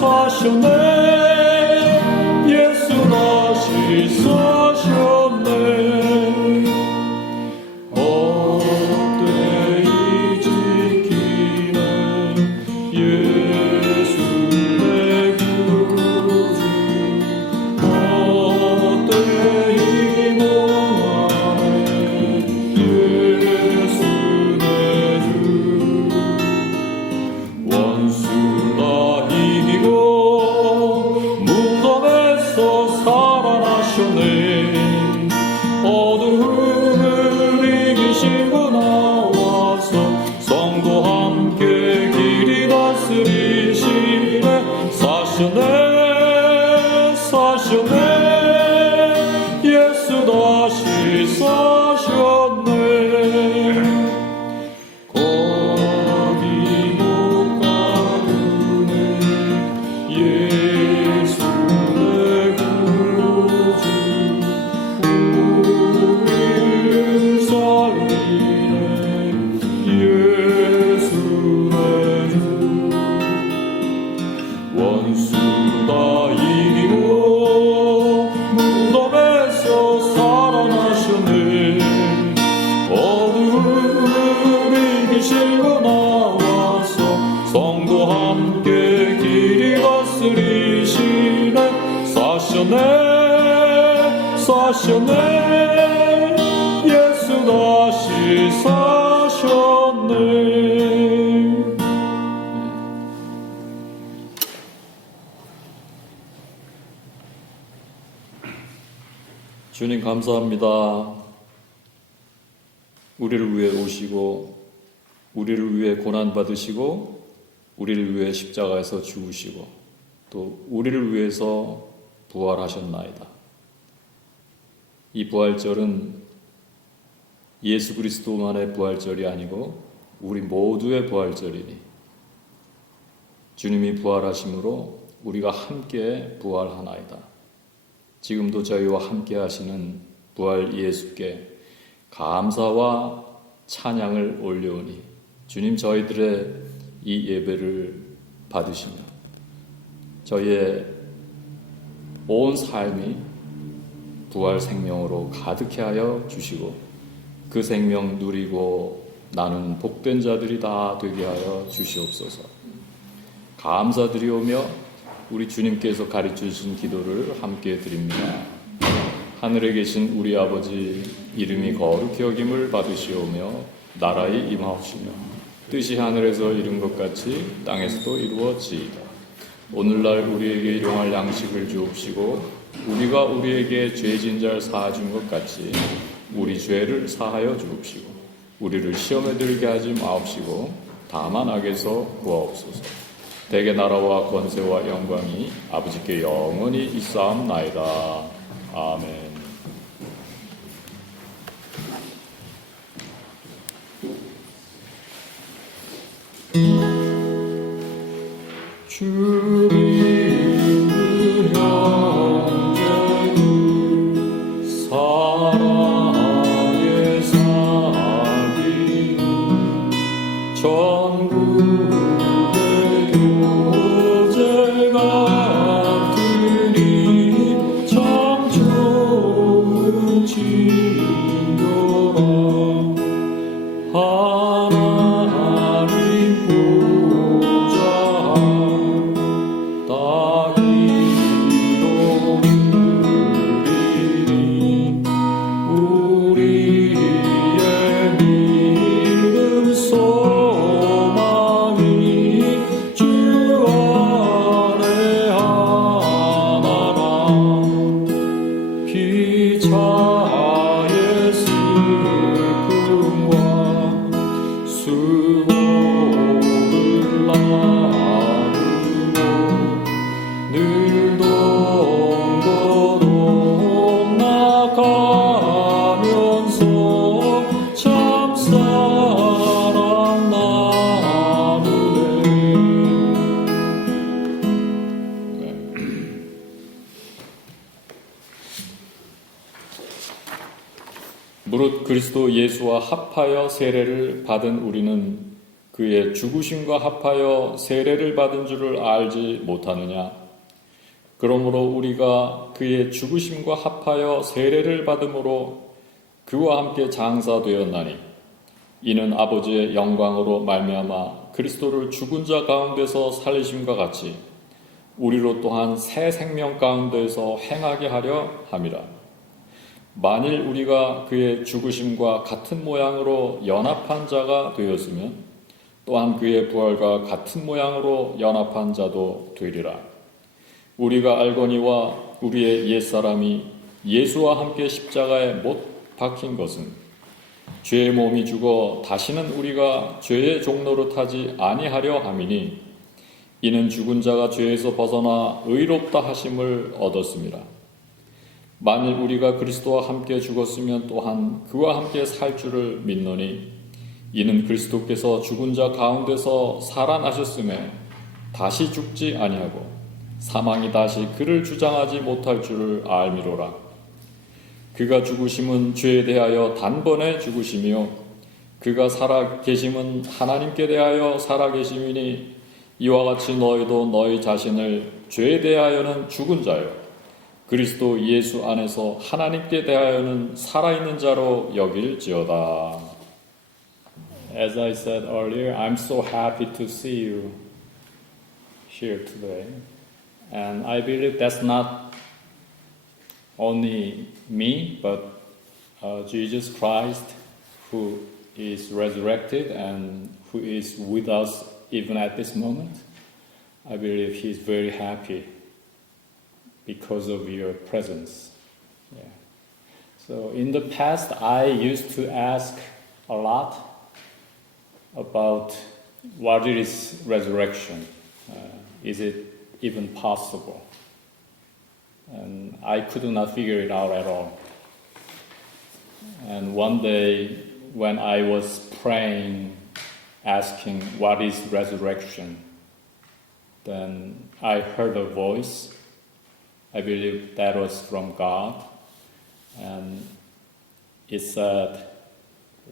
사셨네. 예수 다시 사셨네. 주님 감사합니다. 우리를 위해 오시고 우리를 위해 고난 받으시고 우리를 위해 십자가에서 죽으시고 또 우리를 위해서 부활하셨나이다. 이 부활절은 예수 그리스도만의 부활절이 아니고 우리 모두의 부활절이니 주님이 부활하심으로 우리가 함께 부활하나이다. 지금도 저희와 함께 하시는 부활 예수께 감사와 찬양을 올려오니 주님 저희들의 이 예배를 받으시며 저희의 온 삶이 부활 생명으로 가득해 하여 주시고 그 생명 누리고 나는 복된 자들이 다 되게 하여 주시옵소서. 감사드리오며 우리 주님께서 가르쳐 주신 기도를 함께 드립니다. 하늘에 계신 우리 아버지 이름이 거룩히 여김을 받으시오며 나라에 임하옵시며 뜻이 하늘에서 이룬 것 같이 땅에서도 이루어지이다. 오늘날 우리에게 일용할 양식을 주옵시고 우리가 우리에게 죄진 자를 사하준 것 같이 우리 죄를 사하여 주옵시고 우리를 시험에 들게 하지 마옵시고 다만 악에서 구하옵소서. 대개 나라와 권세와 영광이 아버지께 영원히 있사옵나이다. 아멘. 무릇 그리스도 예수와 합하여 세례를 받은 우리는 그의 죽으심과 합하여 세례를 받은 줄을 알지 못하느냐? 그러므로 우리가 그의 죽으심과 합하여 세례를 받음으로 그와 함께 장사되었나니 이는 아버지의 영광으로 말미암아 그리스도를 죽은 자 가운데서 살리심과 같이 우리로 또한 새 생명 가운데서 행하게 하려 함이라. 만일 우리가 그의 죽으심과 같은 모양으로 연합한 자가 되었으면 또한 그의 부활과 같은 모양으로 연합한 자도 되리라. 우리가 알거니와 우리의 옛사람이 예수와 함께 십자가에 못 박힌 것은 죄의 몸이 죽어 다시는 우리가 죄의 종로로 타지 아니하려 함이니 이는 죽은 자가 죄에서 벗어나 의롭다 하심을 얻었음이라. 만일 우리가 그리스도와 함께 죽었으면 또한 그와 함께 살 줄을 믿노니 이는 그리스도께서 죽은 자 가운데서 살아나셨음에 다시 죽지 아니하고 사망이 다시 그를 주장하지 못할 줄을 알미로라. 그가 죽으심은 죄에 대하여 단번에 죽으심이요 그가 살아계심은 하나님께 대하여 살아계심이니 이와 같이 너희도 너희 자신을 죄에 대하여는 죽은 자요 그리스도 예수 안에서 하나님께 대하여는 살아있는 자로 여길지어다. As I said earlier, I'm so happy to see you here today. And I believe that's not only me, but Jesus Christ who is resurrected and who is with us even at this moment. I believe He's very happy because of your presence. Yeah. So in the past, I used to ask a lot about what is resurrection. Is it even possible? And I could not figure it out at all. And one day when I was praying, asking what is resurrection, then I heard a voice. I believe that was from God. And it said,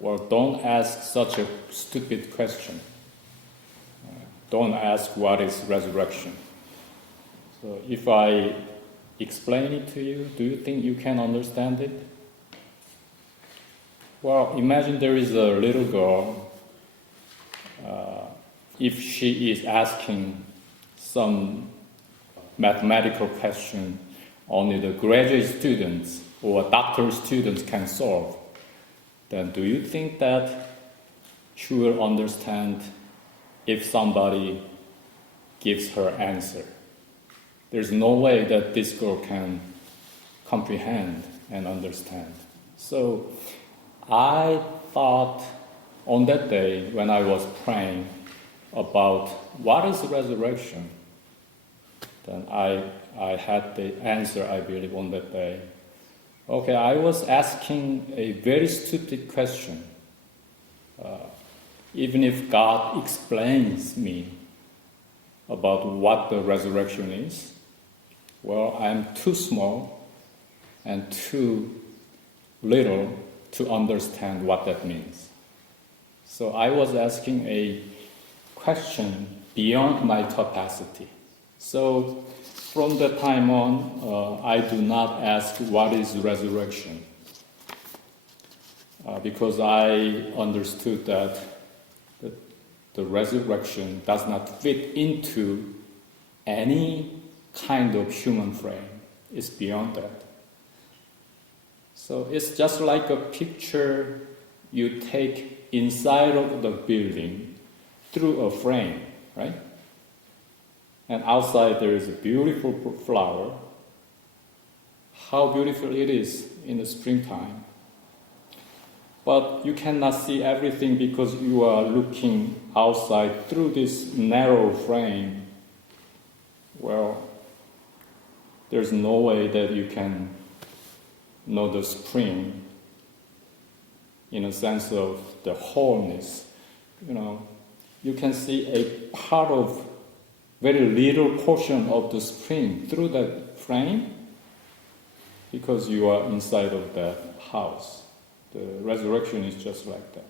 well, don't ask such a stupid question. Don't ask what is resurrection. So if I explain it to you, do you think you can understand it? Well, imagine there is a little girl. If she is asking some mathematical question only the graduate students or doctoral students can solve, then do you think that she will understand if somebody gives her answer? There's no way that this girl can comprehend and understand. So I thought on that day when I was praying about what is resurrection, then I had the answer, I believe, on that day. Okay, I was asking a very stupid question. Even if God explains me about what the resurrection is, well, I'm too small and too little to understand what that means. So I was asking a question beyond my capacity. So from that time on, I do not ask what is resurrection, because I understood that the resurrection does not fit into any kind of human frame. It's beyond that. So it's just like a picture you take inside of the building through a frame, right? And outside there is a beautiful flower. How beautiful it is in the springtime. But you cannot see everything because you are looking outside through this narrow frame. Well, there's no way that you can know the spring in a sense of the wholeness. You know, you can see a part of very little portion of the spring through that frame because you are inside of that house. The resurrection is just like that.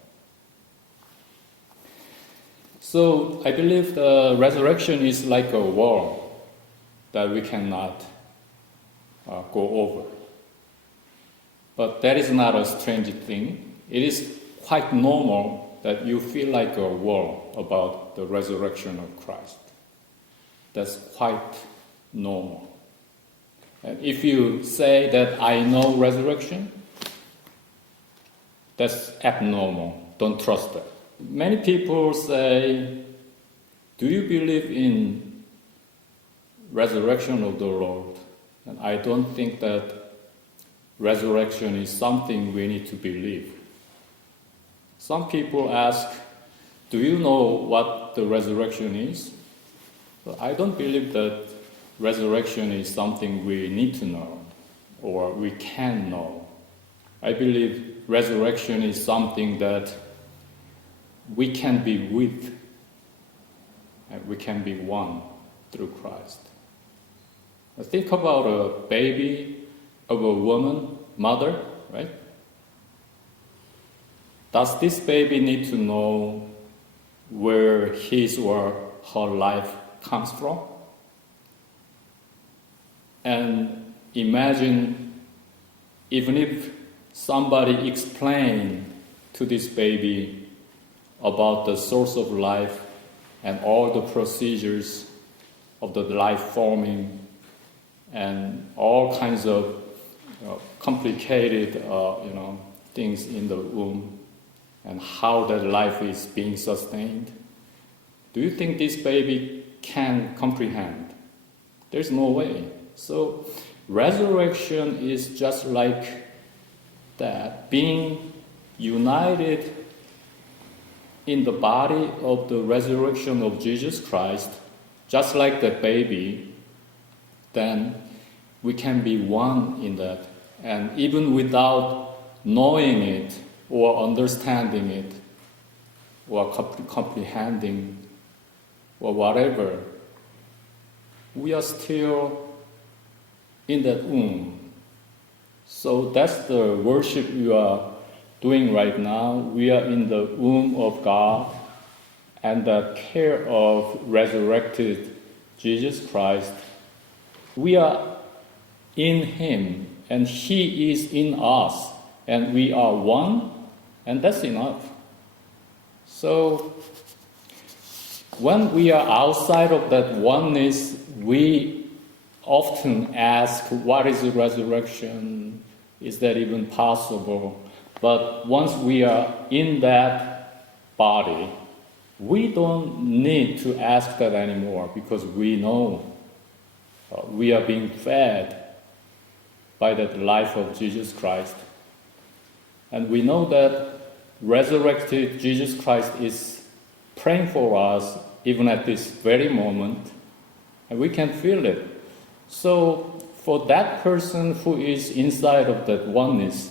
So I believe the resurrection is like a wall that we cannot go over. But that is not a strange thing. It is quite normal that you feel like a wall about the resurrection of Christ. That's quite normal. And if you say that I know resurrection, that's abnormal. Don't trust that. Many people say, do you believe in resurrection of the Lord? And I don't think that resurrection is something we need to believe. Some people ask, do you know what the resurrection is? But I don't believe that resurrection is something we need to know or we can know. I believe resurrection is something that we can be with and we can be one through Christ. Think about a baby of a woman, mother, right? Does this baby need to know where his or her life comes from? And imagine even if somebody explained to this baby about the source of life and all the procedures of the life forming and all kinds of complicated things in the womb and how that life is being sustained. Do you think this baby can comprehend? There's no way. So resurrection is just like that, being united in the body of the resurrection of Jesus Christ, just like that baby, then we can be one in that. And even without knowing it or understanding it or comprehending or whatever, we are still in that womb. So that's the worship we are doing right now. We are in the womb of God and the care of resurrected Jesus Christ. We are in Him and He is in us and we are one, and that's enough. So when we are outside of that oneness, we often ask, what is the resurrection? Is that even possible? But once we are in that body, we don't need to ask that anymore because we know we are being fed by that life of Jesus Christ. And we know that resurrected Jesus Christ is praying for us even at this very moment, and we can feel it. So for that person who is inside of that oneness,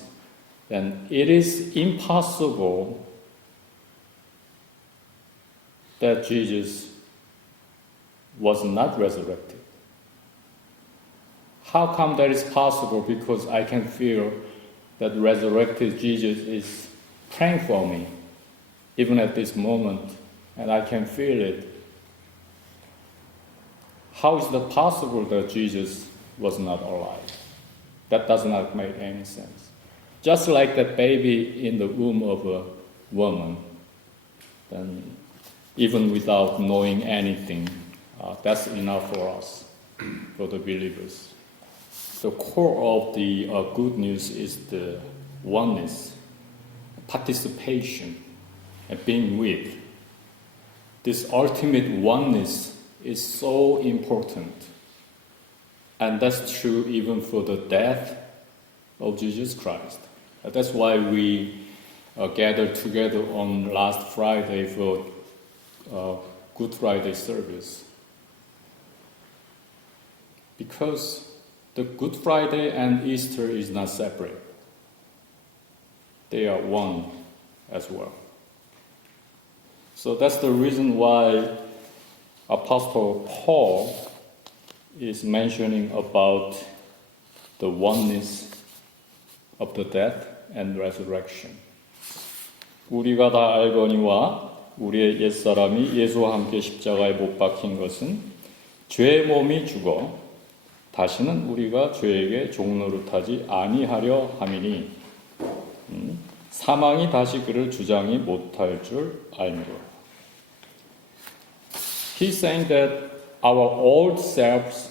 then it is impossible that Jesus was not resurrected. How come that is possible? Because I can feel that resurrected Jesus is praying for me, even at this moment, and I can feel it. How is that possible that Jesus was not alive? That does not make any sense. Just like that baby in the womb of a woman, then even without knowing anything, that's enough for us, for the believers. The core of the good news is the oneness, participation, and being with. This ultimate oneness is so important. And that's true even for the death of Jesus Christ. That's why we gathered together on last Friday for Good Friday service. Because the Good Friday and Easter is not separate. They are one as well. So that's the reason why Apostle Paul is mentioning about the oneness of the death and resurrection. 우리가 다 알거니와 우리의 옛사람이 예수와 함께 십자가에 못 박힌 것은 죄의 몸이 죽어 다시는 우리가 죄에게 종노릇하지 아니하려 함이니 사망이 다시 그를 주장이 못할 줄 알미로. He's saying that our old selves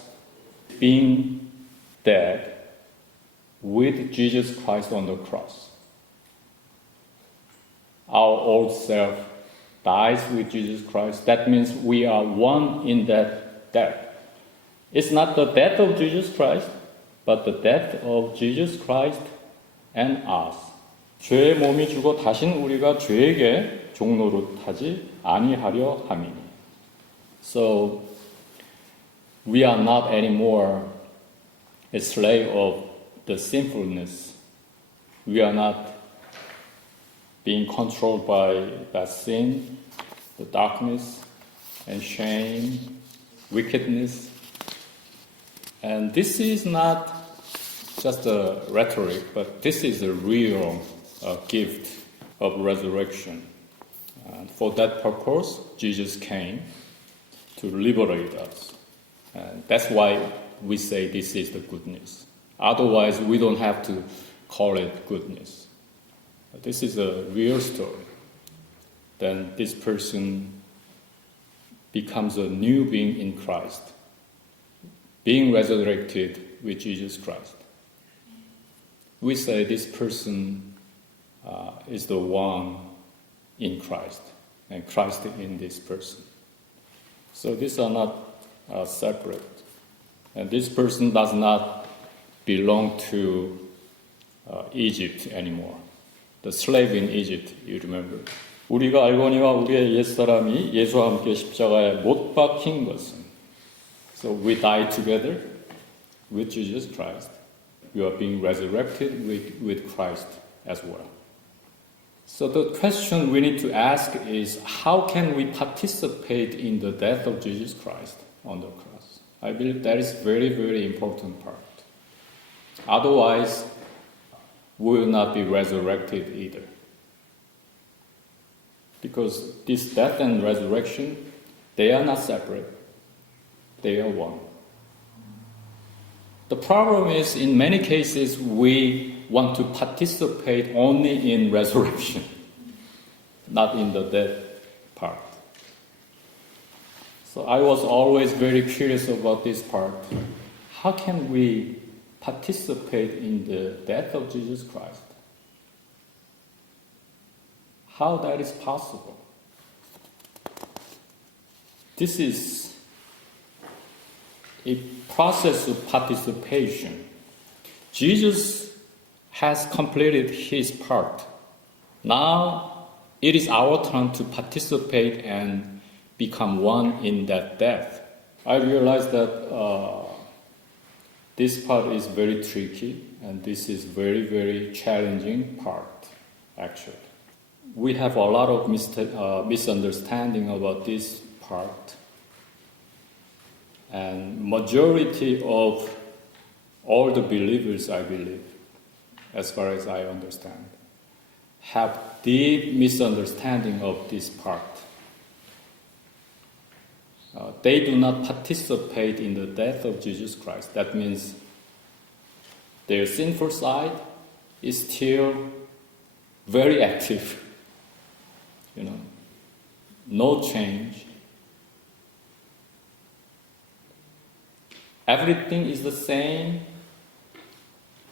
being dead with Jesus Christ on the cross. Our old self dies with Jesus Christ. That means we are one in that death. It's not the death of Jesus Christ, but the death of Jesus Christ and us. 죄의 몸이 죽어 다신 우리가 죄에게 종노릇하지 아니하려 함이니. So we are not anymore a slave of the sinfulness. We are not being controlled by that sin, the darkness and shame, wickedness. And this is not just a rhetoric, but this is a real gift of resurrection. And for that purpose, Jesus came to liberate us. And that's why we say this is the good news. Otherwise, we don't have to call it good news. This is a real story. Then this person becomes a new being in Christ, being resurrected with Jesus Christ. We say this person is the one in Christ, and Christ in this person. So these are not separate. And this person does not belong to Egypt anymore. The slave in Egypt, you remember. 우리가 알거니와 우리의 옛사람이 예수와 함께 십자가에 못 박힌 것은 So we die together with Jesus Christ. We are being resurrected with Christ as well. So the question we need to ask is, how can we participate in the death of Jesus Christ on the cross? I believe that is very, very important part. Otherwise, we will not be resurrected either. Because this death and resurrection, they are not separate. They are one. The problem is, in many cases, we want to participate only in resurrection, not in the death part. So I was always very curious about this part. How can we participate in the death of Jesus Christ? How that is possible? This is a process of participation. Jesus has completed his part. Now it is our turn to participate and become one in that death. I realize that this part is very tricky, and this is very, very challenging part, actually. We have a lot of misunderstanding about this part. And majority of all the believers, I believe, as far as I understand, have deep misunderstanding of this part. They do not participate in the death of Jesus Christ. That means their sinful side is still very active. No change. Everything is the same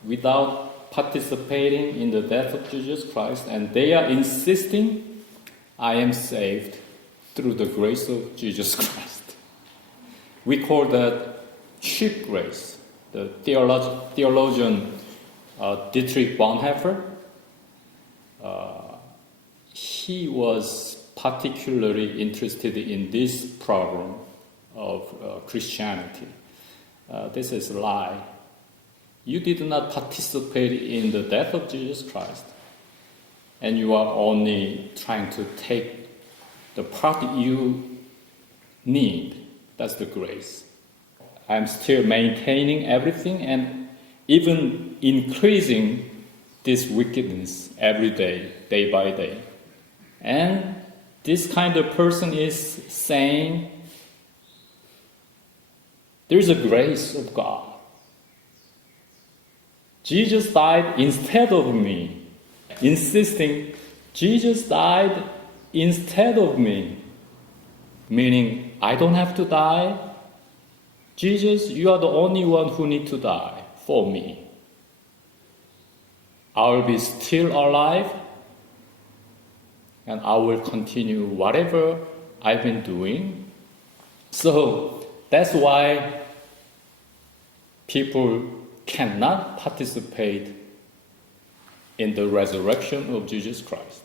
without participating in the death of Jesus Christ, and they are insisting, I am saved through the grace of Jesus Christ. We call that cheap grace. The theologian Dietrich Bonhoeffer, he was particularly interested in this problem of Christianity. This is a lie. You did not participate in the death of Jesus Christ, and you are only trying to take the part you need. That's the grace. I'm still maintaining everything and even increasing this wickedness every day, day by day. And this kind of person is saying, there's a grace of God. Jesus died instead of me. Insisting, Jesus died instead of me. Meaning, I don't have to die. Jesus, you are the only one who need to die for me. I will be still alive, and I will continue whatever I've been doing. So that's why people cannot participate in the resurrection of Jesus Christ,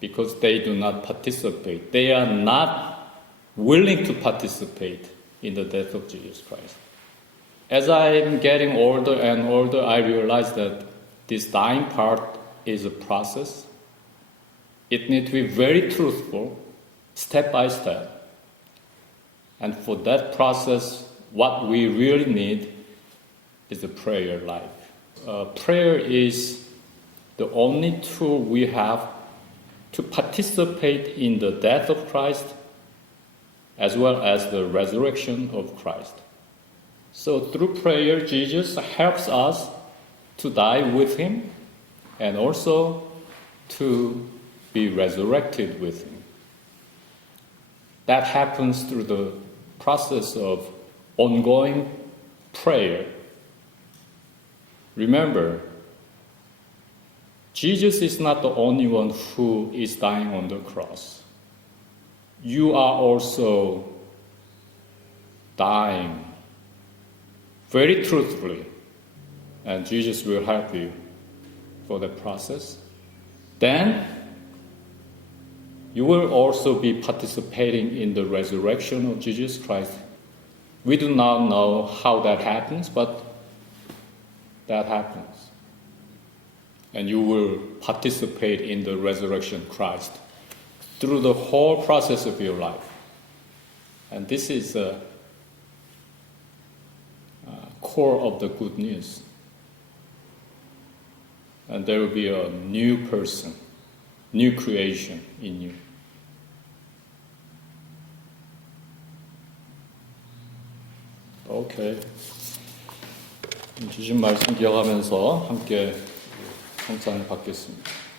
because they do not participate. They are not willing to participate in the death of Jesus Christ. As I'm getting older and older, I realize that this dying part is a process. It needs to be very truthful, step by step. And for that process, what we really need is a prayer life. Prayer is the only tool we have to participate in the death of Christ as well as the resurrection of Christ. So through prayer, Jesus helps us to die with Him and also to be resurrected with Him. That happens through the process of ongoing prayer. Remember, Jesus is not the only one who is dying on the cross. You are also dying very truthfully, and Jesus will help you for the process. Then you will also be participating in the resurrection of Jesus Christ. We do not know how that happens, but that happens. And you will participate in the resurrection of Christ through the whole process of your life. And this is the core of the good news. And there will be a new person, new creation in you. 오케이. 주신 말씀 기억하면서 함께 성찬을 받겠습니다.